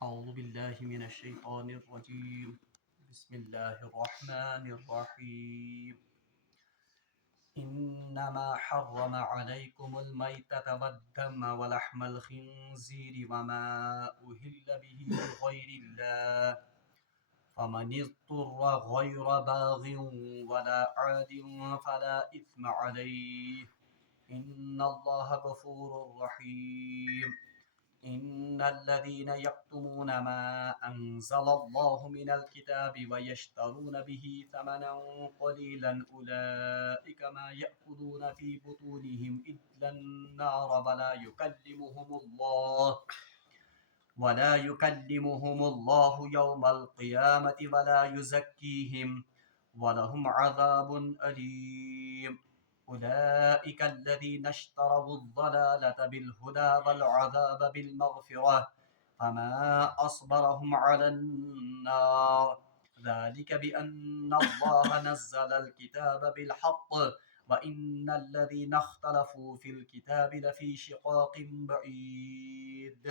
أعوذ بالله من الشيطان الرجيم. بسم الله الرحمن الرحيم. إنما حرم عليكم الميتة والدم ولحم الخنزير وما أهل به لغير الله فمن اضطر غير باغ ولا عاد فلا إثم عليه إن الله غفور رحيم. إن الذين يكتمون ما أنزل الله من الكتاب ويشترون به ثمنا قليلا أولئك ما يأكلون في بطونهم إلا النار ولا يكلمهم الله يوم القيامة ولا يزكيهم ولهم عذاب أليم. أولئك الذين اشتروا الضلالة بالهدى والعذاب بالمغفرة فما أصبرهم على النار ذلك بأن الله نزل الكتاب بالحق وإن الذين اختلفوا في الكتاب لفي شقاق بعيد.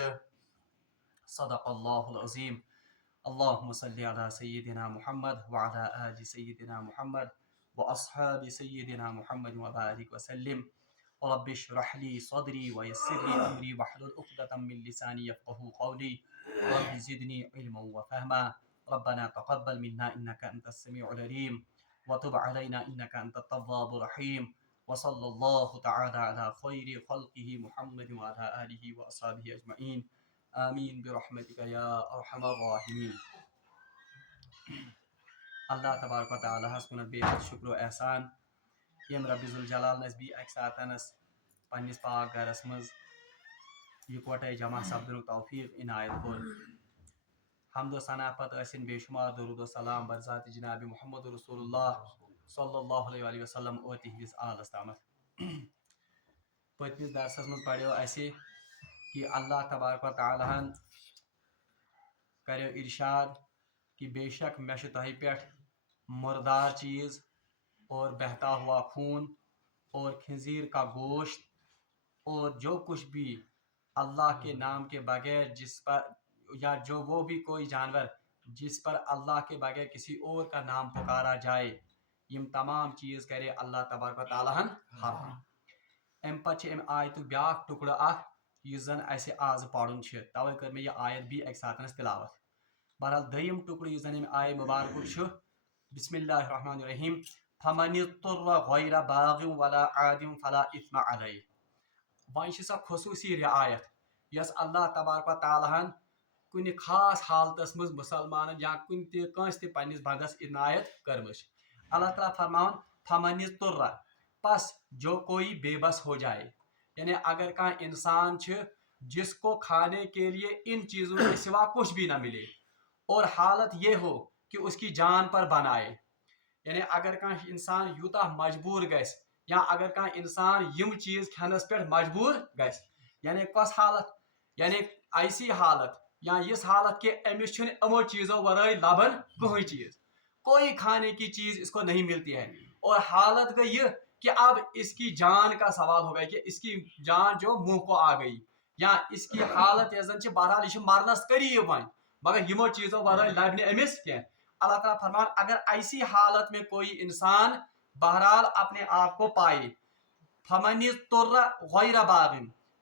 صدق الله العظيم. اللهم صل على سيدنا محمد وعلى آل سيدنا محمد وأصحاب سيدنا محمد وبارك وسلم. رب اشرح لي صدري ويسر لي أمري واحلل عقدة من لساني يفقهوا قولي. رب زدني علما وفهما. ربنا تقبل منا إنك أنت السميع العليم وتب علينا إنك أنت التواب الرحيم. وصلى الله تعالى على خير خلقه محمد وعلى آله وأصحابه أجمعين. آمین برحمتک یا ارحم الراحمین. اللہ تبارک و تعالیٰ ہس کن بے حد شکر و احسان یم رب ذوالجلال نس بی اکہ ساتنس پنس پاک گرس مز یکوٹے جمع سپدن توفیق عنایت کور. حمد و ثنا پتہ ٲسِن بے شمار درود و سلام برذات جناب محمد رسول اللہ صلی اللہ علیہ وسلم اور تہندس آلس تامت. پتمس درسس مز پڑھو اسہ کہ اللہ تبارک و تعالیٰ ہن کرو ارشاد کہ بے شک میں تہ پہ مردار چیز اور بہتا ہوا خون اور خنزیر کا گوشت اور جو کچھ بھی اللہ کے نام کے بغیر جس پر یا جو وہ بھی کوئی جانور جس پر اللہ کے بغیر کسی اور کا نام پکارا جائے یم تمام چیز کرے اللہ تبارک و تعالیٰ ہن حرام. ام پتہ ام آیت بیاکھ ٹکڑ اخ یس زن اسہ آز پڑھن توے کر میں یہ آیت بھی اکہ ساتنس تلاوت. بہرحال دیم ٹکڑ یس زن ام آیہ مبارک بسم اللہ الرحمن الرحیم فمن اضطر غیر باغ ولا عاد فلا اثم علیہ. وۄنۍ چھِ سۄ خصوصی رعایت یس اللہ تبارک و تعالیٰ ہن کُنہِ خاص حالتس منٛز مُسلمانن یا کُنہِ تہِ کٲنٛسہِ تہِ پننِس بندس عنایت کٔرمٕژ. اللہ تعالیٰ فرماون فمن اضطر پس جو کوئی بے بس ہو جائے یعنی اگر کانٛہہ انسان جس کو کھانے کے لیے ان چیزوں کے سوا کچھ بھی نہ ملے اور حالت یہ ہو کہ اس کی جان پر بن آئے یعنی اگر کانٛہہ انسان یوتاہ مجبور گژھِ یا اگر کانٛہہ انسان یم چیز کھٮ۪نس پٮ۪ٹھ مجبور گژھِ یعنی کۄس حالت یعنی ایسی حالت یا اس حالت کہ امس چھُنہٕ یِمو چیزوں ورٲے لبن کٕہٕنۍ چیز کوئی کھانے کی چیز اس کو نہیں ملتی ہے اور حالت گئی یہ کہ اب اس کی جان کا سوال ہو گیا کہ اس کی جان جو منہ کو آ گئی یا اس کی حالت زن بہرحال یہ مرنس قریب ون مگر یمو چیزوں ورائے لب نہ امس کی. اللہ تعالیٰ فرمان اگر ایسی حالت میں کوئی انسان بہرحال اپنے آپ کو پائے فمن اضطر غیر باغ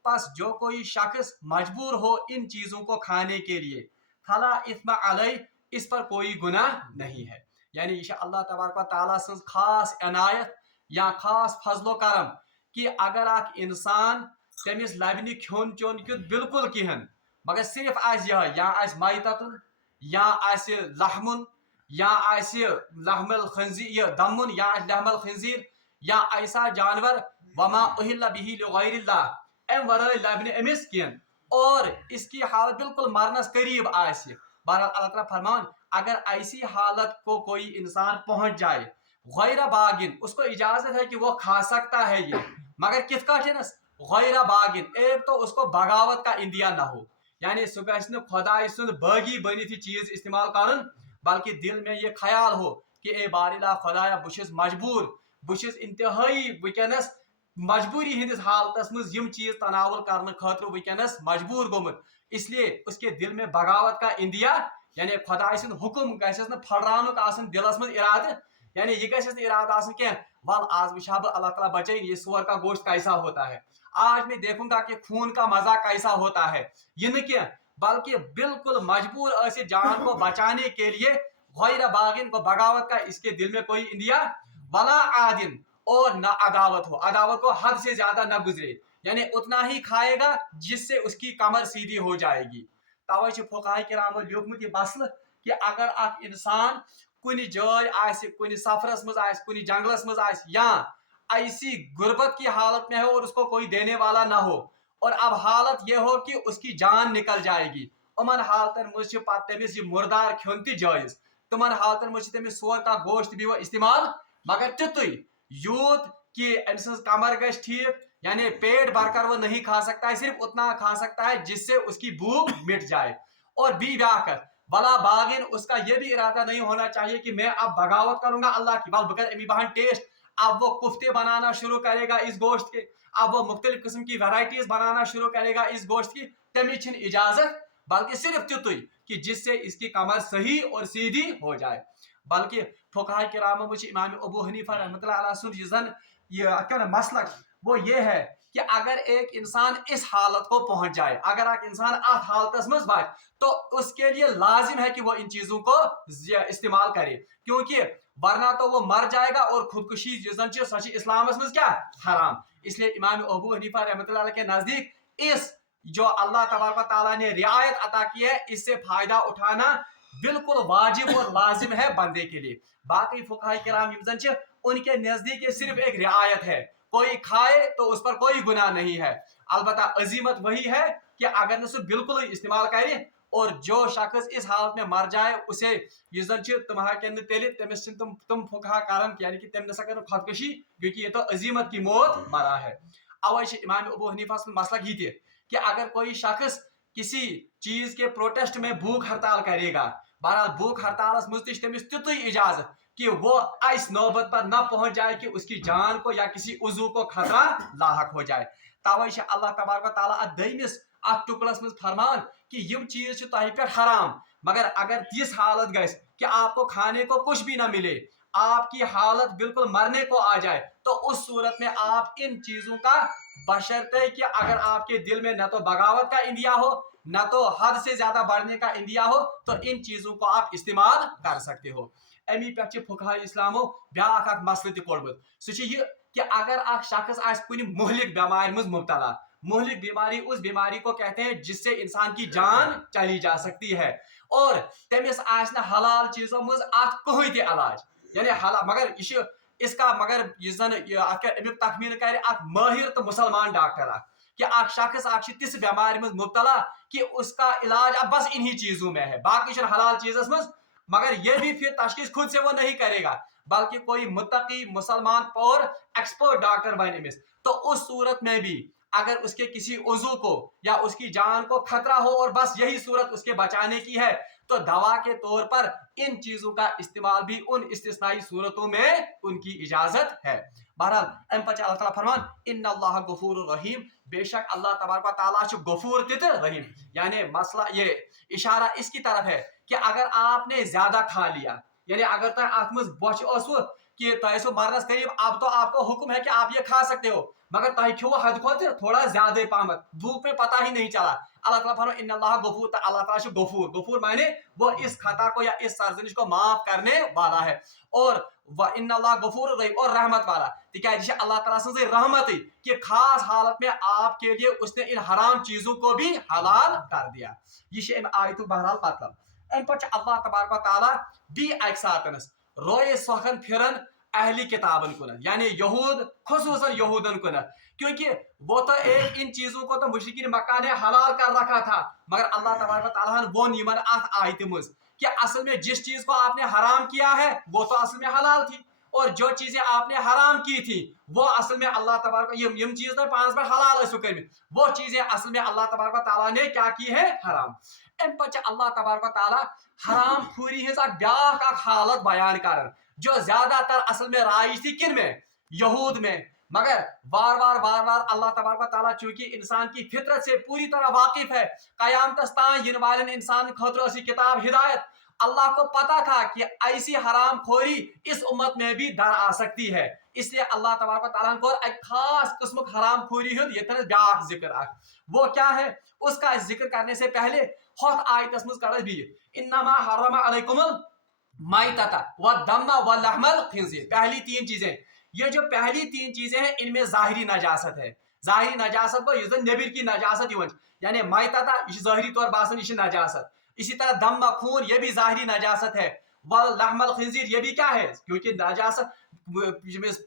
پس جو کوئی شخص مجبور ہو ان چیزوں کو کھانے کے لیے فلا اثم علیہ اس پر کوئی گناہ نہیں ہے. یعنی یہ اللہ تبارک و تعالیٰ سن خاص عنایت یا خاص فضل و کرم کہ اگر اخ انسان تمس لب نہ کھیون چون کیت بالکل کہین مگر صرف آس یہ یا آس مایتتن یا آس لحمن یا آس لحم الخنزیر یہ دمن یا آس لحم الخنزیر یا ایسا جانور وما اہل به لغیر اللہ ام ورائے لب نہ امس کہین اور اس کی حالت بالکل مرنس قریب آس. بہرحال اللہ تعالیٰ فرمان اگر ایسی حالت کو کوئی انسان پہنچ جائے غیر باغن اس کو اجازت ہے کہ وہ کھا سکتا ہے یہ مگر کت کٹنس غیر باغن ایک تو اس کو بغاوت کا اندیا نہ ہو یعنی سہ گھس خدائے سند باغی بنت یہ چیز استعمال کرن بلکہ دل میں یہ خیال ہو کہ اے بار اللہ خدایا بہس مجبور بہس انتہائی ونکس मजबूरी हंदिस हालतस मज यम चीज तनावुल करने खतर वनकस मजबूर गोमुत, इसलिए उसके दिल में बगावत का इंदिया यानी खुदाई सुंद हुक्म गस न फड़रानुक आसन दिलस मज इराद, यानी यह गस इराद आसन कह वल आज वुछा बह अल्लाह ताला बचे ये सुअर का गोश्त कैसा होता है, आज मैं देखूंगा कि खून का मजा कैसा होता है। ये न क्या बल्कि बिल्कुल मजबूर ऐसे जान को बचाने के लिए गैर बागिन को बगावत का इसके दिल में कोई इंदिया वला आदिन, और न अदावत हो, अदावत को हद से ज्यादा न गुजरे, यानी उतना ही खाएगा जिससे उसकी कमर सीधी हो जाएगी। तवे फुकाहा किरामो लिखमुत यह मसल कि अगर अख इंसान कुन जाय आसि, कुन सफरस मज आसि, कुन जंगलस मज आसि या ऐसी गुर्बत की हालत में हो और उसको कोई देने वाला ना हो, और अब हालत यह हो कि उसकी जान निकल जाएगी, उमन हालतन मज तमिस मुर्दार खन त जायज, तमन हालतन मज तमिस सोर का गोश्त भी वो इस्तेमाल, मगर तुतुई यूत कि अम्स कमर गश ठीक, यानी पेट भरकर वो नहीं खा सकता है, सिर्फ उतना खा सकता है जिससे उसकी भूख मिट जाए। और बी व्याकर भला बागिन उसका यह भी इरादा नहीं होना चाहिए कि मैं अब बगावत करूंगा अल्लाह की, बल बकर अमी बहन टेस्ट, अब वो कुफ्ते बनाना शुरू करेगा इस गोश्त के, अब वो मुख्तलिफ किस्म की वैराइटीज बनाना शुरू करेगा इस गोश्त की, तमिस इजाजत, बल्कि सिर्फ तुतुई कि जिससे इसकी कमर सही और सीधी हो जाए। बल्कि फुकाहा किरामो मुझे इमाम अबू हनीफा रहमतुल्लाह अलैह सुन ये मसलक वो ये है कि अगर एक इंसान इस हालत को पहुंच जाए, अगर एक इंसान अत हालत मज बात, तो उसके लिए लाजिम है कि वो इन चीजों को इस्तेमाल करे, क्योंकि वरना तो वो मर जाएगा और खुदकुशी सच इस्लाम में क्या हराम। इसलिए इमाम अबू हनीफा रहमतुल्लाह अलैह के नजदीक इस जो अल्लाह तबारक व तआला ने रियायत अता की है, इससे फायदा उठाना बिल्कुल वाजिब और लाजिम है बंदे के लिए। बाकी फुकाहा किराम उनके नजदीक ये सिर्फ एक रियायत है, कोई खाए तो उस पर कोई गुनाह नहीं है, अलबत्ता अजीमत वही है कि अगर न बिल्कुल इस्तेमाल करे, और जो शख्स इस हालत में मर जाए उसे तमिस तुम फुकाहा कारण यानी कि तम नसा कर खुदकशी, क्योंकि ये तो अजीमत की मौत मरा है। अवै इमाम अबू हनीफा मसलक यह कि अगर कोई शख्स किसी चीज के प्रोटेस्ट में भूख हड़ताल करेगा, बहरहाल भूख हड़ताल मज तमिस तुतुई इजाजत कि वो इस नौबत पर न पहुंच जाए कि उसकी जान को या किसी उजू को खतरा लाक हो जाए। तवे अल्लाह तबारक व तआला दमिस अत टुकड़स मज फरमान कि यम चीज तह पे हराम, मगर अगर इस हालत गस कि आपको खाने को कुछ भी ना मिले, आपकी हालत बिल्कुल मरने को आ जाए, तो उस सूरत में आप इन चीजों का बशर्ते कि अगर आपके दिल में न तो बगावत का इंदिया हो न तो हद से ज्यादा बढ़ने का इंदिया हो, तो इन चीजों को आप इस्तेमाल कर सकते हो। अमी पे फुकाहा इस्लामो ब्याख मसल तोड़मुत सह कि अगर अख शख्स कुन मुहलिक बीमारी मज मुबतला, मुहलिक बीमारी उस बीमारी को कहते हैं जिससे इंसान की जान चली जा सकती है, और तमिस हलाल चीजों मज अत कहीं त इलाज, यानी हलाल, मगर यह इसका मगर अमिक तखमीन कर माहिर तो मुसलमान डॉक्टर कि शख्स तिस बीमारी मज मुबतला कि उसका इलाज अब बस इन्हीं चीजों में है, बाकी हलाल चीजस मज, मगर यह भी फिर तशखीस खुद से वो नहीं करेगा, बल्कि कोई मुत्तकी मुसलमान और एक्सपर्ट डॉक्टर बने मिस, तो उस सूरत में भी अगर उसके किसी उजू को या उसकी जान को खतरा हो और बस यही सूरत उसके बचाने की है, तो दवा के तौर पर इन चीजों का इस्तेमाल भी उन इस्तिस्नाई सूरतों में उनकी इजाजत है। बहरहाल अल्लाह ताला फरमान इन्नल्लाह गफूरुर रहीम, बेशक अल्लाह तबारक व तआला गफूर तित रहीम, यानी मसला ये इशारा इसकी तरफ है कि अगर आपने ज्यादा खा लिया, यानी अगर तक अत मज बोच कि तह मरनस करीब, अब तो आपको हुक्म है कि आप ये खा सकते हो, मगर तह खो हद खोत थोड़ा ज्यादा पामत, भूख में पता ही नहीं चला। अल्लाह ताला फरमाता है इन्नल्लाह गफूर, अल्लाह ताला गफूर, गफूर माने वो इस खता को या इस सरजनिश को माफ करने वाला है, और व इन्नल्लाह गफूर रहीम, और रहमत वाला, तिकाज अल्लाह ताला से रहमत कि खास हालत में आपके लिए उसने इन हराम चीजों को भी हलाल कर दिया। यह आयतुक बहरहाल मतलब अम पे अल्लाह तबारक व तआला बी अक सातनस रोए सोखन फिरन अहली किताबन कुन, यानी यहूद खुसूसन यहूदन कुन, क्योंकि वो तो एक इन चीजों को तो मुशरिकीन मक्का ने हलाल कर रखा था, मगर अल्लाह तबारक व तआला ने वो निमन अत आयत मुझ कि असल में जिस चीज को आपने हराम किया है वो तो असल में हलाल थी, और जो चीजें आपने हराम की थी वो असल में अल्लाह तबारक यम चीज तो पांच पर हलाल कर, वो चीजें असल में अल्लाह तबारक व तआला ने क्या की है हराम। अम पे अल्लाह तबारक व तआला हराम खूरी हज ब्याख हालत बयान कर जो ज्यादातर असल में राइज थी किन में, यहूद में, मगर बार बार अल्लाह तबारक ताला चूंकि इंसान की फितरत से पूरी तरह वाकिफ है, कयामत तान इन वाले इंसान खतरों किताब हिदायत, अल्लाह को पता था कि ऐसी हराम खोरी इस उम्मत में भी दर आ सकती है, इसलिए अल्लाह तबारक ताला को एक खास किस्म हराम खोरी हुई ये ब्याक जिक्र वो क्या है उसका जिक्र करने से पहले हथ आयतस मज कर भी इन्नमा हर्रम अलैकुमुल मैतता व दम्मा व लहमल खिंजीर। पहली तीन चीजें, ये जो पहली तीन चीजें हैं इनमें जाहिरी नजासत है, जाहिरी नजासत को युजन नेबिर की नजासत युवन यानी मैतता ये जाहिरी तौर बासन ये नजासत, इसी तरह दम खून ये भी जाहिरी नजासत है, वल लहमल खिंजीर ये भी क्या है क्योंकि नजासत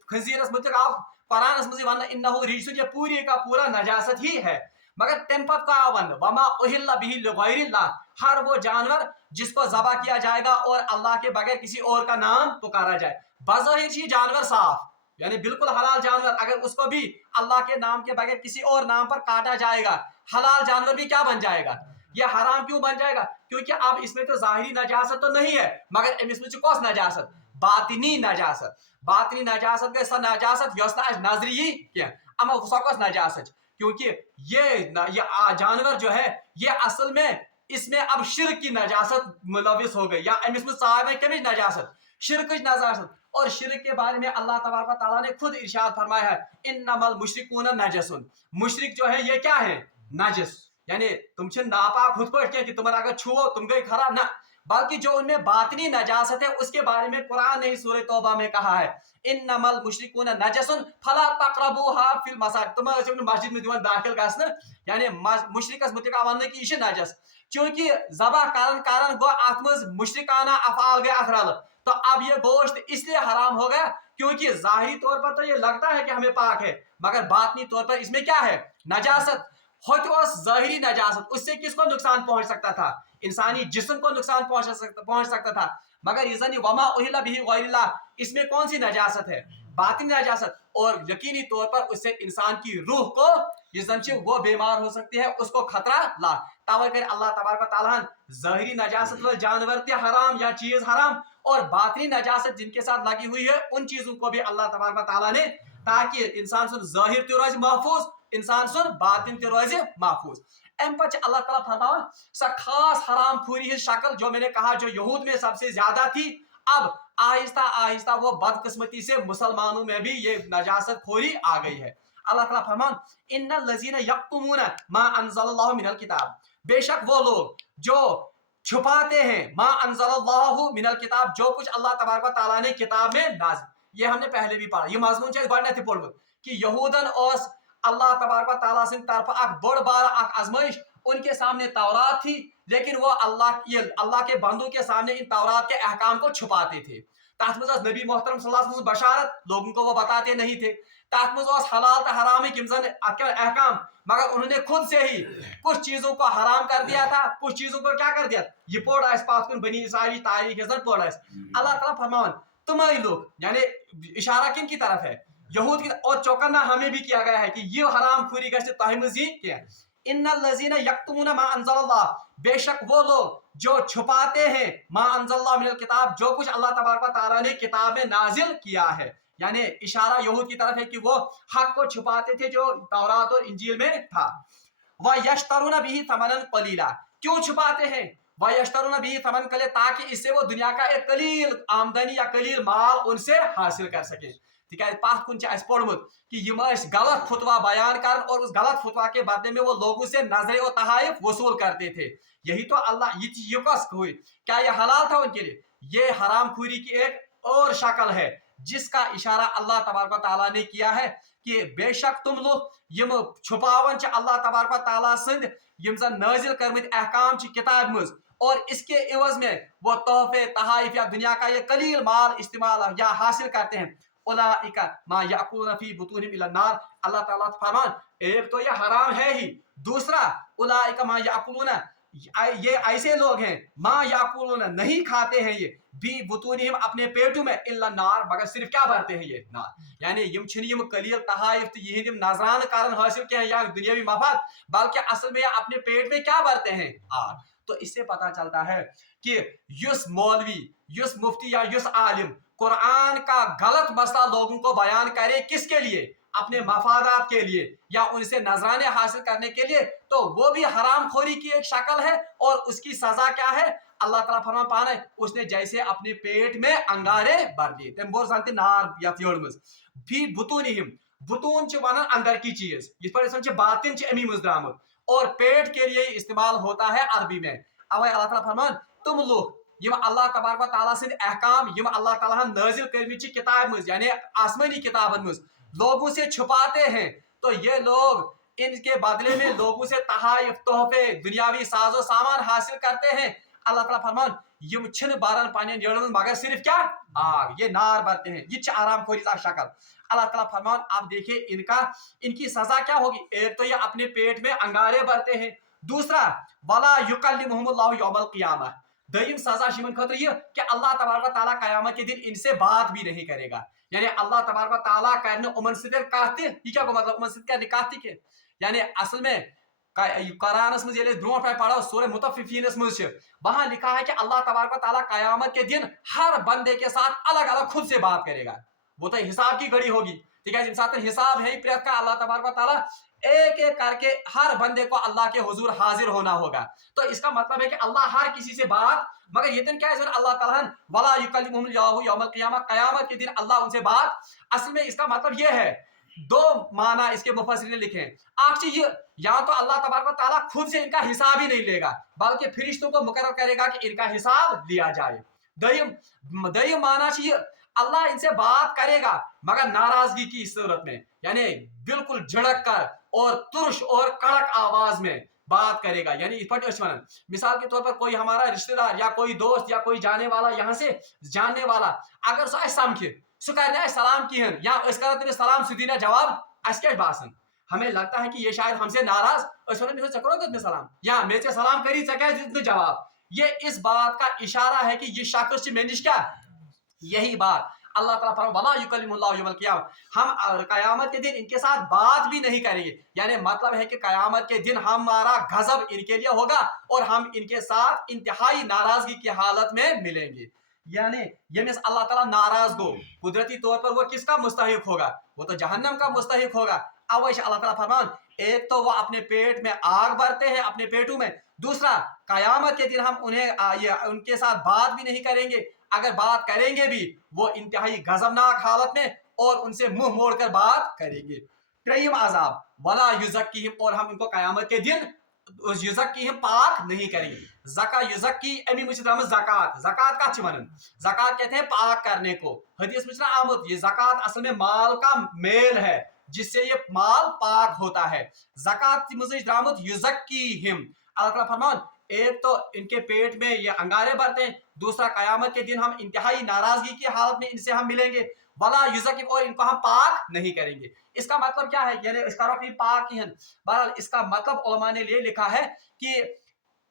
खिंजीरस मुतक आप कुरान मज वन इन्नहु रिजसुन, ये पूरी का पूरा नजासत ही है। मगर तम का वन वमा उहिल्ला बिही लिगैरिल्लाह, हर वो जानवर जिसको ज़बा किया जाएगा और अल्लाह के बगैर किसी और का नाम पुकारा जाए, बज़ाहिर ही जानवर साफ यानी बिल्कुल हलाल जानवर, अगर उसको भी अल्लाह के नाम के बगैर किसी और नाम पर काटा जाएगा हलाल जानवर भी क्या बन जाएगा, ये हराम क्यों बन जाएगा, क्योंकि अब इसमें तो जाहिरी नजासत तो नहीं है मगर इसमें कौस नजासत बातिनी नजासत, बातिनी नजासत गई सा नजासत यस नजरी क्या अमा सकोस नजासत, क्योंकि ये जानवर जो है ये असल में इसमें अब शिर्क की नजासत मुलविस हो गई या इसमें साहब में कमी नजासत शिर्क की नजासत। और शिर्क के बारे में अल्लाह तबारक ताला ने खुद इरशाद फरमाया है इन्नमल मुशरिकून नजसुन, मुशरिक जो है ये क्या है नजस, यानी तुम नापाक खुद पर कि तुम अगर छुओ तुम गई खराब ना, बल्कि जो उनमें बातनी नजासत है उसके बारे में कुरान ने सूरह तौबा में कहा है इन्नमल मुशरिकून नजसुन फला तक़रबूहा फिल मसाजिद, तुम मस्जिद में दिवन दाखिल गसन यानी मुशरिकस मुतका वन की यह नजस, क्योंकि ज़बह कारण गो अत मज मुशरिकाना अफ़आल गए अखरल, तो अब ये गोश्त इसलिए हराम हो गया क्योंकि जाहिरी तौर पर तो ये लगता है कि हमें पाक है मगर बातनी तौर पर इसमें क्या है नजासत, जाहिरी नजासत, उससे किसको नुकसान पहुंच सकता था, इंसानी जिस्म को नुकसान पहुंच सकता था, मगर ये वमा उहिल्ला बिही गैरिल्लाह इसमें कौन सी नजासत है बातिनी नजासत, और यकीनी तौर पर उससे इंसान की रूह को वो बीमार हो सकती है उसको खतरा ला, तवै कर अल्लाह तबारक ताला जाहिरी नजासत वाले जानवर ते हराम या चीज हराम और बातिनी नजासत जिनके साथ लगी हुई है उन चीजों को भी अल्लाह तबारक ताला ने, ताकि इंसान सुन जाहिर ते रोज महफूज इंसान सुन बातिन ते रोज महफूज। अम पे अल्लाह ताला फरमावन सा खास हराम खोरी की शक्ल जो मैंने कहा जो यहूद में सबसे ज्यादा थी, अब आहिस्ता आहिस्ता वो बदकिस्मती से मुसलमानों में भी ये नजासत खोरी आ गई है। अल्लाह ताला फरमान इन्नल लज़ीना यक्तुमूना मा अंज़लल्लाहु मिनल किताब, बेशक वो लोग जो छुपाते हैं मा अंज़लल्लाहु मिनल किताब जो कुछ अल्लाह तबारक ताला ने किताब में नाज़िल, ये हमने पहले भी पढ़ा, ये मजमून छे गडनेथि पोड़मुत कि यहूदन और अल्लाह तबारक ताला से तरफ अक बड़ बार अक आजमाइश, उनके सामने तौरात थी लेकिन वो अल्लाह के बंदों के सामने इन तौरात के अहकाम को छुपाते थे, तथ मज नबी मोहतरम सल्लल्लाहु अलैहि वसल्लम बशारत लोगों को वो बताते नहीं थे, तथ मज हलाल तो हराम अहकाम, मगर उन्होंने खुद से ही कुछ चीजों को हराम कर दिया था, कुछ चीजों को क्या कर दिया, ये पोड़ पास बनी इसराइली तारीख पोड़ अल्लाह ताला फरमान तुम्हारी लोग यानी इशारा किन की तरफ है यहूद की, और चौकन्ना हमें भी किया गया है कि ये हराम खुरी का तहमजी किया इन्नल लज़ीना यक्तुमूना मा अंज़लल्लाह, बेशक वो लोग जो छुपाते हैं मा अंज़लल्लाहु मिनल किताब जो कुछ अल्लाह तबारक ताला ने किताब में नाजिल किया है, यानी इशारा यहूद की तरफ है कि वो हक को छुपाते थे जो तौरात और इंजील में था। व यश्तरूना बिही थमनन कलीला, क्यों छुपाते हैं व यश्तरूना बिही थमन कलीला, ताकि इससे वो दुनिया का एक कलील आमदनी या कलील माल उनसे हासिल कर सके। पथ कुन पोड़मुत कि गलत फतवा बयान कर और उस गलत फतवा के बदले में वो लोगों से नजरे और तहाइफ वसूल करते थे, यही तो अल्लाह ये कस हुई, क्या ये हलाल था उनके लिए, ये हराम खुरी की एक और शक्ल है जिसका इशारा अल्लाह तबारक ताला ने किया है कि बेशक तुम लोग यम छुपावन अल्लाह तबारक ताला सिंद यम जन नाजिल करमत अहकाम किताब मज, और इसके एवज में वो तोहफे तहाइफ या दुनिया का ये कलील माल इस्तेमाल या हासिल करते हैं, उलाइका मा याकुलूना फी बुतूनिहिम इला नार, अल्लाह ताला फरमान एक तो ये हराम है ही, दूसरा उलाइका मा याकुलूना ये ऐसे लोग हैं मा याकुलूना नहीं खाते हैं ये भी बुतूनिहिम अपने पेटों में इल्ला नार, मगर सिर्फ क्या भरते हैं ये नार, यानी यम कलील तहाइफ तो यह नजरान कारण हासिल किया या दुनियावी मफाद, बल्कि असल में अपने पेट में क्या भरते हैं आग। तो इससे पता चलता है कि युस मौलवी युस मुफ्ती या युस आलिम कुरान का गलत मसला लोगों को बयान करे किसके लिए, अपने मफादात के लिए या उनसे नजराने हासिल करने के लिए, तो वो भी हराम खोरी की एक शक्ल है। और उसकी सजा क्या है? अल्लाह ताला फरमा पान है, उसने जैसे अपने पेट में अंगारे भर दिए। तम बोल जानते नार यथ योड़ मज फी बुतूनिहिम, बुतून च वनान अंदर की चीज, इस पर इसमें बातिन च अमी मज द्रामुत, और पेट के लिए इस्तेमाल होता है अरबी में। अवै अल्लाह ताला फरमान तुम लोग यम अल्लाह तबारक व तआला सिंद अहकाम यम अल्लाह ताला नाजिल करमिच किताब मज यानी आसमानी किताबन मज लोगों से छुपाते हैं, तो ये लोग इनके बदले में लोगों से तहाइफ तोहफे दुनियावी साजो सामान हासिल करते हैं। अल्लाह ताला फरमान यम छिन बारन पानी जड़न मगर सिर्फ क्या आग, ये नार भरते हैं, ये आराम खोरी का शक्ल। अल्लाह ताला फरमान आप देखिए इनकी सजा क्या होगी। एक तो ये अपने पेट में अंगारे भरते हैं, दूसरा वला युकल्लिमुहुमुल्लाहु यौमल क़ियामा, दईम सजा शिमन खतर ये कि अल्लाह तबारक व तआला क़यामत के दिन इनसे बात भी नहीं करेगा। यानी अल्लाह तबारक व तआला करने उमन सिदर कहते, ये क्या मतलब उमन सिदर करने कहते के यानी असल में कुरानस में ये ब्रोह पे पढ़ो सूरह मुतफ्फिफीनस में वहां लिखा है कि अल्लाह तबारक व तआला क़यामत के दिन हर बंदे के साथ अलग अलग खुद से बात करेगा। वो तो हिसाब की घड़ी होगी, ठीक है, इंसान हिसाब है प्रेत का। अल्लाह तबारक व तआला एक एक करके हर बंदे को अल्लाह के हुजूर हाजिर होना होगा। तो इसका मतलब है कि अल्लाह हर किसी से बात, मगर ये दिन क्या है अल्लाह ताला वला युकल्लिमुहुमुल्लाहु यौमल क़ियामा, क़यामत के दिन अल्लाह उनसे बात। असल में इसका मतलब ये है, दो माना इसके मुफस्सिरीन ने लिखे हैं। आख चीज या तो अल्लाह तबारक व तआला खुद से इनका हिसाब ही नहीं लेगा, बल्कि फरिश्तों को मुकर्रर करेगा कि इनका हिसाब लिया जाए। दईम माना चाहिए अल्लाह इनसे बात करेगा मगर नाराजगी की सूरत में, यानी बिल्कुल झड़क कर और तुर्श और कड़क आवाज में बात करेगा। यानी मिसाल के तौर पर कोई हमारा रिश्तेदार या कोई दोस्त या कोई जाने वाला यहाँ से जानने वाला अगर सो समझे सो कर सलाम की या सलाम सुदी जवाब क्या बासन, हमें लगता है कि ये शायद हमसे नाराज करो सलाम या मे सलाम करी जवाब। ये इस बात का इशारा है कि ये शख्स मेनिश क्या यही बात अल्लाह ताला फरमाता वला युकल्लिमुहुल्लाहु यौमल क़ियामा, हम क़यामत के दिन इनके साथ बात भी नहीं करेंगे। यानी मतलब है कि क़यामत के दिन हमारा गजब इनके लिए होगा और हम इनके साथ इंतहाई नाराजगी की हालत में मिलेंगे। यानी यमिस अल्लाह ताला नाराज गो, कुदरती तौर पर वो किसका मुस्तहिक होगा? वो तो जहन्नम का मुस्तहिक होगा। अवश्य अल्लाह ताला फरमान एक तो वो अपने पेट में आग भरते हैं अपने पेटों में, दूसरा क़यामत के दिन हम उन्हें उनके साथ बात भी नहीं करेंगे, अगर बात करेंगे भी वो इंतहाई गजबनाक हालत में और उनसे मुंह मोड़कर बात करेंगे। त्रीम अजाब वला युज़क्कीहिम, और हम इनको क़यामत के दिन युज़क्कीहिम पाक नहीं करेंगे। ज़का युज़क्की अमी मुझे ज़कात, ज़कात का चिमन, ज़कात कहते हैं पाक करने को। हदीस में आमद ये ज़कात असल में माल का मेल है जिससे ये माल पाक होता है। ज़कात मुझे द्रामुत युज़क्कीहिम, अल्लाह ताला फरमान एक तो इनके पेट में ये अंगारे भरते हैं, दूसरा क़यामत के दिन हम इंतहाई नाराजगी की हालत में इनसे हम मिलेंगे। वला युज़क्कीहिम, और इनको हम पाक नहीं करेंगे। इसका मतलब क्या है? यानी इसका रफ़ी पाक ही है। बहरहाल इसका मतलब उलमा ने ये लिखा है कि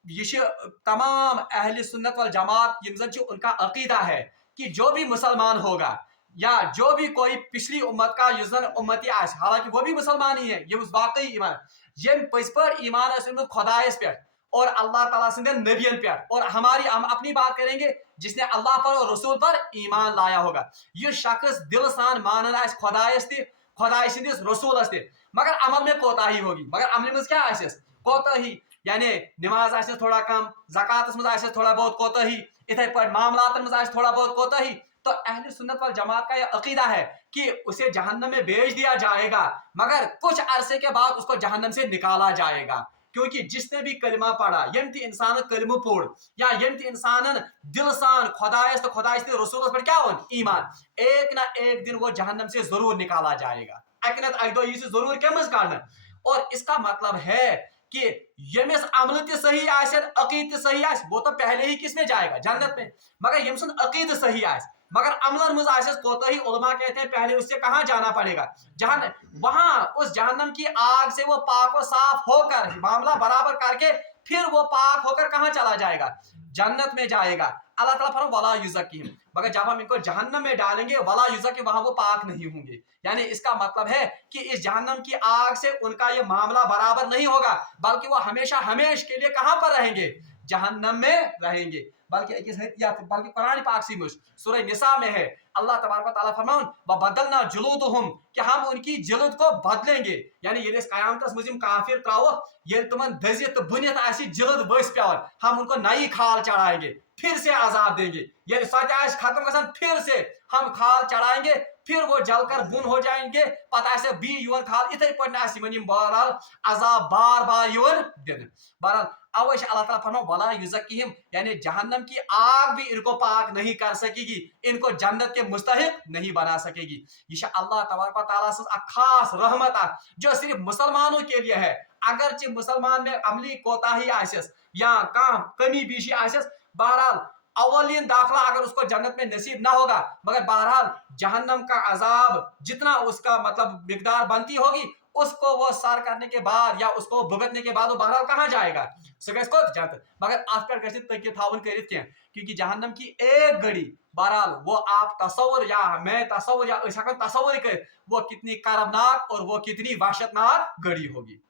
ये तमाम अहले सुन्नत वल जमात उनका अकीदा है कि जो भी मुसलमान होगा या जो भी कोई पिछली उम्मत का युज़न उम्मती आस, हालांकि वो भी मुसलमान ही है, ये वाकई ईमान ये पज पर ईमान खुदायस पे और अल्लाह ताला सिंध नबियन पे, और हम अपनी बात करेंगे जिसने अल्लाह पर और रसूल पर ईमान लाया होगा। ये शख्स दिल सान मानन आस खुदायस ते खुदाय सिंदिस रसूलस ते, मगर अमल में कोताही होगी। मगर अमल में क्या आसिस कोताही, यानी नमाज आसिस थोड़ा कम, ज़कात में आसिस थोड़ा बहुत कोताही, इथे पर मामलात में आसिस थोड़ा बहुत कोताही। तो अहले सुन्नत वल जमात का यह अकीदा है कि उसे जहन्नम में भेज दिया जाएगा, मगर कुछ अरसे के बाद उसको जहन्नम से निकाला जाएगा, क्योंकि जिसने भी कलिमा पढ़ा यमती इंसान कलिमा पढ़ या यमती इंसान दिल सान खुदायस तो खुदायस ते रसूल पर क्या हो ईमान, एक ना एक दिन वो जहन्नम से जरूर निकाला जाएगा। अकनत अकदो इसे जरूर केमस काढ़ना। और इसका मतलब है कि यमिस अमल ते सही आसन अकीद ते सही आस, वो तो पहले ही किसमें जाएगा जन्नत में, मगर यम सुन अकीद सही आस मगर अमलन मज आसिस कोताही, उलमा कहते हैं पहले उससे कहां जाना पड़ेगा जहन्नम। वहां उस जहन्नम की आग से वो पाक और साफ होकर मामला बराबर करके फिर वो पाक होकर कहां चला जाएगा? जन्नत में जाएगा। अल्लाह ताला फरमाता वला युज़क्कीहिम, मगर जब हम इनको जहन्नम में डालेंगे वला युज़क्कीहिम, वहां वो पाक नहीं होंगे। यानी इसका मतलब है कि इस जहन्नम की आग से उनका ये मामला बराबर नहीं होगा, बल्कि वो हमेशा हमेश के लिए कहां पर रहेंगे? जहन्नम में रहेंगे। बल्कि कुरान पाक से सूरह निसा में है, अल्लाह तबारक व तआला फरमान व बदलना जुलूदहुम, कि हम उनकी जुलूद को बदलेंगे। यानी ये कयामतस मजिम काफिर त्राव ये तुमन दजित बुनित आसी जुलूद बस पेवन, हम उनको नई खाल चढ़ाएंगे, फिर से आजाद देंगे। ये सच खत्म गसन, फिर से हम खाल चढ़ाएंगे, फिर वो जलकर बुन हो जाएंगे, पता से बी युवन खाल इतने पढ़ने बहरहाल अजाब बार बार युवन दिन। बहरहाल अवश अल्लाह ताला फरमाओ वला युज़क्किहिम, यानी जहन्नम की आग भी इनको पाक नहीं कर सकेगी, इनको जन्नत के मुस्तहिक नहीं बना सकेगी। ये अल्लाह तबारक व तआला से खास रहमत जो सिर्फ मुसलमानों के लिए है। अगरचे मुसलमान में अमली कोताही आसिस या कमी बीशी आसिस, बहरहाल अवलिन दाखला अगर उसको जन्नत में नसीब ना होगा, मगर बहरहाल जहन्नम का अजाब जितना उसका मतलब मिकदार बनती होगी, उसको वो सार करने के बाद या उसको भुगतने के बाद वो बहरहाल कहाँ जाएगा, को जन्नत। मगर आप पर कैसे तक थावन करित क्या, क्योंकि जहन्नम की एक घड़ी बहरहाल वो आप तसव्वुर या मैं तसव्वुर या तसव्वुर कर वो कितनी करबनाक और वो कितनी वहशतनाक घड़ी होगी।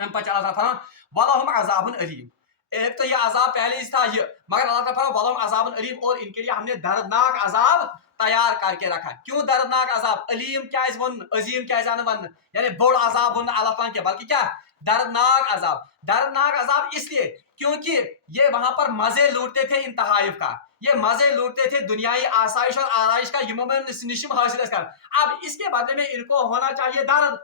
वलहुम अज़ाबुन अलीम, एक तो ये अजाब पहले ही था ये, मगर अल्लाह ताला वलहुम अज़ाबुन अलीम, और इनके लिए हमने दर्दनाक अजाब तैयार करके रखा। क्यों दर्दनाक अजाब, अलीम क्या इस वन अजीम क्या जान वन, यानी बड़ अजाब वन अल्लाह ताला के, बल्कि क्या दर्दनाक अजाब। दर्दनाक अजाब इसलिए क्योंकि ये वहां पर मजे लूटते थे इंतहाइफ का, ये मजे लूटते थे दुनियाई आसाइश और आराइश का निशिम हासिल कर। अब इसके बदले में इनको होना चाहिए दर्द,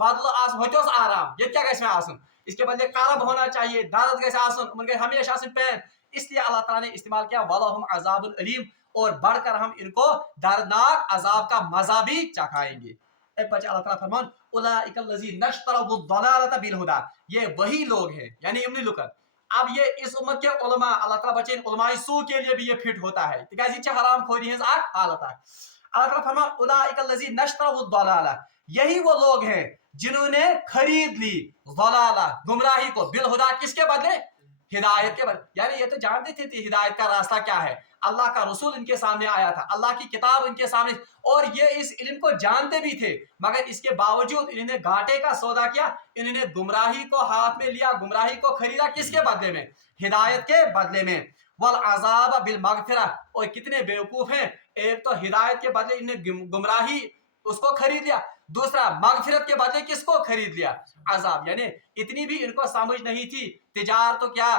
बदल आराम, ये क्या गैस में आसन, इसके बदले करब होना चाहिए, दर्द कैसे आसन उनके हमेशा आसन पैन। इसलिए अल्लाह ताला ने इस्तेमाल किया वलहुम अज़ाबुन अलीम, और बढ़कर हम इनको दर्दनाक अजाब का मजा भी चखाएंगे। अल्लाह ताला फरमान उलाइकल लज़ीना नश्तरउ ज़लालता बिल हुदा, ये वही लोग हैं यानी इमली लुकन। अब ये इस उम्मत के उलमा, अल्लाह ताला बचे उलमाए सू के लिए भी ये फिट होता है, तिकाजी हराम खोरी है हालत है। अल्लाह ताला फरमान उलाइकल लज़ीना नश्तरउ ज़लाला, यही वो लोग हैं जिन्होंने खरीद ली ज़लाला गुमराही को, बिल हुदा किसके बदले, हिदायत के बदले। यानी ये तो जानते थे हिदायत का रास्ता क्या है, अल्लाह का रसूल इनके सामने आया था, अल्लाह की किताब इनके सामने, और ये इस इल्म को जानते भी थे, मगर इसके बावजूद इन्होंने घाटे का सौदा किया, इन्होंने गुमराही को हाथ में लिया, गुमराही को खरीदा किसके बदले में, हिदायत के बदले में। वल अज़ाब बिल मगफिरा, और कितने बेवकूफ हैं, एक तो हिदायत के बदले इन्हें गुमराही उसको खरीद लिया, दूसरा मगफिरत के बदले किसको खरीद लिया, अजाब। यानी इतनी भी इनको समझ नहीं थी, तिजारत तो क्या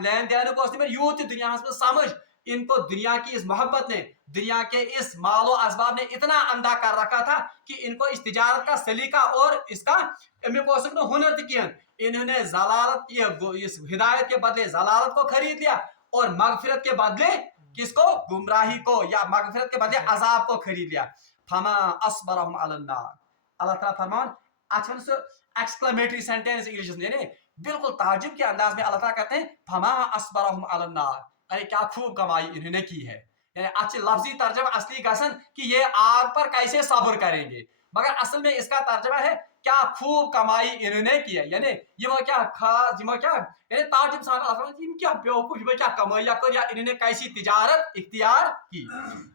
लेन देन को यूं थी दुनिया में समझ, इनको दुनिया की इस मोहब्बत ने, दुनिया के इस मालो असबाब ने इतना अंधा कर रखा था कि इनको इस तिजारत का सलीका और इसका हुनर किया। इन्होंने जलालत, इस हिदायत के बदले जलालत को खरीद लिया, और मगफिरत के बदले किसको, गुमराही को, या मगफिरत के बदले अजाब को खरीद लिया। फमा अस्बरहुम अलन्नार, अल्लाह ताला फरमान अच्छा से एक्सक्लेमेटरी सेंटेंस इंग्लिश में, यानी बिल्कुल ताजुब के अंदाज में अल्लाह ताला कहते हैं फमा अस्बरहुम अलन्नार, अरे क्या खूब कमाई इन्होंने की है। यानी अच्छे लफ्जी तर्जमा असली गसन कि ये आग पर कैसे सब्र करेंगे, मगर असल में इसका तर्जमा है क्या खूब कमाई इन्होंने की है। यानी ये वो क्या खास ये क्या, यानी ताजुब सान क्या बेवकूफ, ये क्या कमाई कर, या इन्होंने कैसी तिजारत इख्तियार की।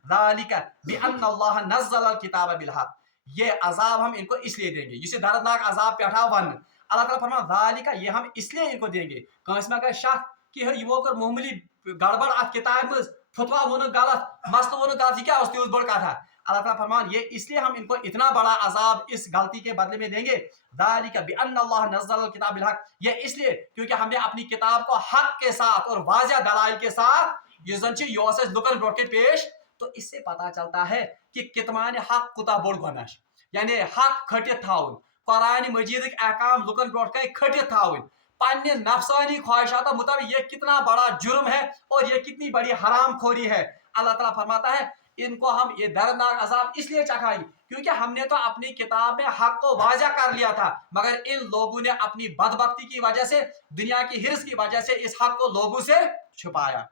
ज़ालिका बिअन्नल्लाह नज़्ज़ल किताब बिल हक़, ये अजाब हम इनको इसलिए देंगे, जिसे दर्दनाक अजाब पे हटा वन, अल्लाह ताला फरमाता ज़ालिका, ये हम इसलिए इनको देंगे कांस में अगर शक कि ये वो कर मामूली गड़बड़ अत किताब में फतवा वो गलत मस्त वो गलत, ये क्या उस बड़ का था। अल्लाह ताला फरमान ये इसलिए हम इनको इतना बड़ा अजाब इस गलती के बदले में देंगे, ज़ालिका बिअन्नल्लाह नज़्ज़ल किताब बिल हक़, ये इसलिए क्योंकि हमने अपनी किताब को हक के साथ और वाज़िह दलाइल के साथ ये जंची योसेस लुकन ब्रोट के पेश, तो इससे पता चलता है कि कितमान हक कुता बोड़ गनश, यानी हक खटित थाउन, कुरान मजीद अहकाम लुकन ब्रोट का खटित थाउन, पान्य नफ्सानी ख्वाहिशात मुताबिक ये कितना बड़ा जुर्म है और ये कितनी बड़ी हराम खोरी है। अल्लाह ताला फरमाता है इनको हम ये दर्दनाक अजाब इसलिए चखाई क्योंकि हमने तो अपनी किताब में हक को वाज़ा कर लिया था, मगर इन लोगों ने अपनी बदबख्ती की वजह से, दुनिया की हिर्स की वजह से इस हक को लोगों से छुपाया।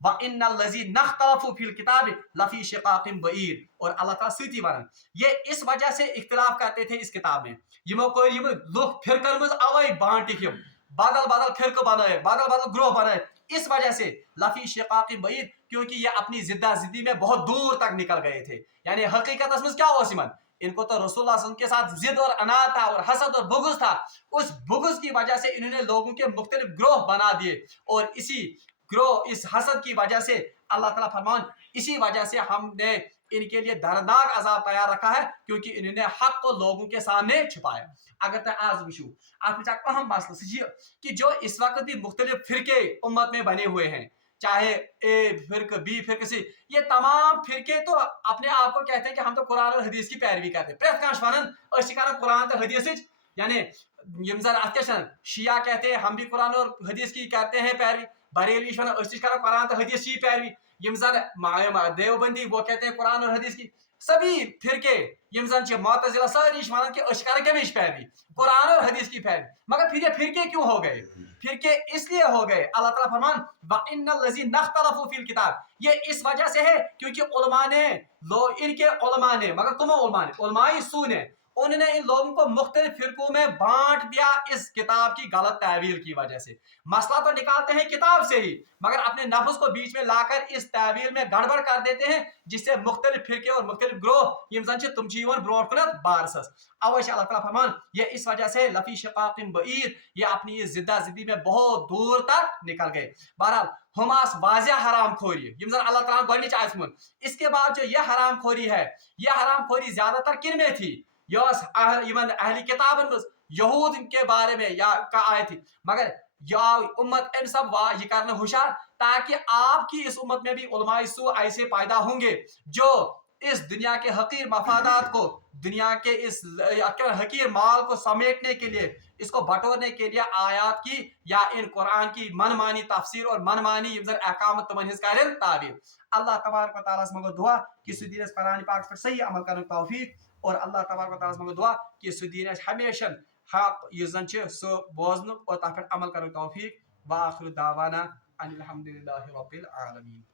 व इन्नल लज़ीना इख्तलफू फिल किताब लफी शिकाकिन बईद, और अल्लाह ताला सीधी वरन ये इस वजह से इख्तिलाफ करते थे इस किताब में, यमो कोई यम लुक फिरकन मज अवै बांटी हम बदल बदल फिरक बनाए, बदल बदल ग्रोह बनाए, इस वजह से लफी शिकाकिन बईद, क्योंकि ये अपनी जिद्दा जिद्दी में बहुत दूर तक निकल गए थे। यानी हकीकत में क्या हो सिमन, इनको तो रसूलुल्लाह सल्लल्लाहु अलैहि वसल्लम के साथ जिद और अनाद था और हसद और बुग़्ज़ था। उस बुग़्ज़ की वजह से इन्होंने लोगों के मुख्तलिफ ग्रोह बना दिए और इसी ग्रोह, इस हसद की वजह से अल्लाह ताला फरमान इसी वजह से हमने इनके लिए दर्दनाक अजाब तैयार रखा है, क्योंकि इन्होंने हक को लोगों के सामने छुपाया। अगर तो आज विशु आप अहम मसला कि जो इस वक्त भी मुख्तलिफ फिरके उम्मत में बने हुए हैं, चाहे ए फिरक बी फिरक सी, ये तमाम फिरके तो अपने आप को कहते हैं कि हम तो कुरान और हदीस की पैरवी करते हैं। प्रेत काश वनन अस कर कुरान तो हदीस, यानी यम जन अत शिया कहते हैं हम भी कुरान और हदीस की करते हैं पैरवी, बरेली कर कुरान तो हदीस की पैरवी, यम जन देवबंदी वो कहते हैं कुरान और हदीस की। सभी फिरके यम जन मुअतज़िला सारी वन कि अस कर कमिश पैरवी, कुरान और हदीस की पैरवी। मगर फिर ये फिरके क्यों हो गए? फिरके इसलिए हो गए, अल्लाह ताला फरमान व इन्नल लज़ीना इख्तलफू फिल किताब, ये इस वजह से है क्योंकि उलमा ने इनके उलमा ने, मगर तुम उलमा ने, उलमाए सू ने, उन्होंने इन लोगों को मुख्तलिफ फिरकों में बांट दिया इस किताब की गलत तावील की वजह से। मसला तो निकालते हैं किताब से ही, मगर अपने नफ्स को बीच में लाकर इस तावील में गड़बड़ कर देते हैं, जिससे मुख्तलिफ फिरके और मुख्तलिफ ग्रोह यम जन तुम ब्रोट कुन बारसस। अवश्य अल्लाह ताला फरमान ये इस वजह से लफी शिकाकिन बईद, ये अपनी इस जिद्दा जिद्दी में बहुत दूर तक निकल गए। बहरहाल हमास वाज़िया हराम खोरी यम जन अल्लाह ताला गोडनिच आसमुन। इसके बाद जो ये हराम खोरी है, ये हराम खोरी ज्यादातर किन में थी? अहली किताबन यहूद के बारे में या का आयत थी, मगर या उम्मत इन सब ये करना होशियार ताकि आपकी इस उम्मत में भी उलमाए सू ऐसे पैदा होंगे जो इस दुनिया के हकीर मफादात को, दुनिया के इस हकीर माल को समेटने के लिए, इसको बटोरने के लिए आयात की या इन कुरान की मनमानी तफसीर और मनमानी अहकाम तमन ताबीर। अल्लाह तबारक व तआला से मगो दुआ कि सुदीन कुरान पाक पर सही अमल करने की तौफीक, और अल्लाह तबारक व तआला से मगो दुआ कि सुदीन हमेशा हक सो बोजन और तथ अमल करने की तौफीक। व आखिर दावाना अनिल हम्दुलिल्लाहि रब्बिल आलमीन।